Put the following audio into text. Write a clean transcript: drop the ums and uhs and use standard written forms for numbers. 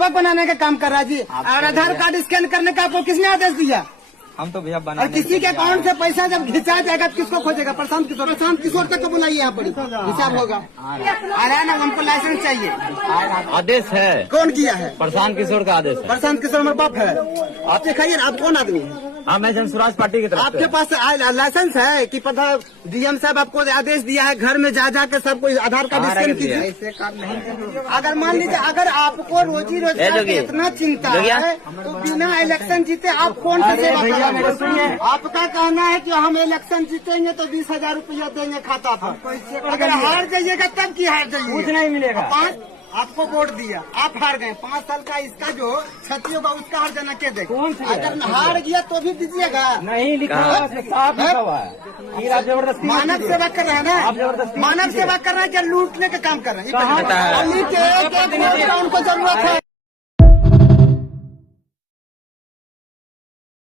बुड़बक बनाने का काम कर रहा है जी। और आधार कार्ड स्कैन करने का आपको किसने आदेश दिया? हम तो भैया बना और किसी के अकाउंट से पैसा जब घिंचा जाएगा तो किसको खोजेगा? प्रशांत किशोर तक को बुलाइए, यहाँ पर हिसाब होगा। आ रहा है ना, हमको लाइसेंस चाहिए। आदेश है। कौन किया है? प्रशांत किशोर का आदेश है। प्रशांत किशोर हमारे बाप है। आप दिखाइए, आप कौन आदमी है? हाँ, मैं जनसुराज पार्टी की तरफ आपके पास लाइसेंस है कि पता डीएम साहब आपको आदेश दिया है घर में जा जाकर सबको आधार कार्ड स्कैन कीजिए? अगर मान लीजिए अगर आपको रोजी रोजगार की इतना चिंता है तो बिना इलेक्शन जीते आप कौन सी सेवा करेंगे? आपका कहना है कि हम इलेक्शन जीतेंगे तो 20,000 रुपया देंगे खाता पर। अगर हार जाइएगा तब की हार जाइए, कुछ नहीं मिलेगा। आपको वोट दिया, आप हार गए, 5 साल का इसका जो क्षति होगा उसका हर जना के देगा। अगर हार गया तो भी दीजिएगा। नहीं लिखा हुआ है, जबरदस्ती मानव सेवा कर रहे हैं ना, मानव सेवा कर रहे हैं क्या लूटने का काम कर रहे हैं? उनको जरूरत है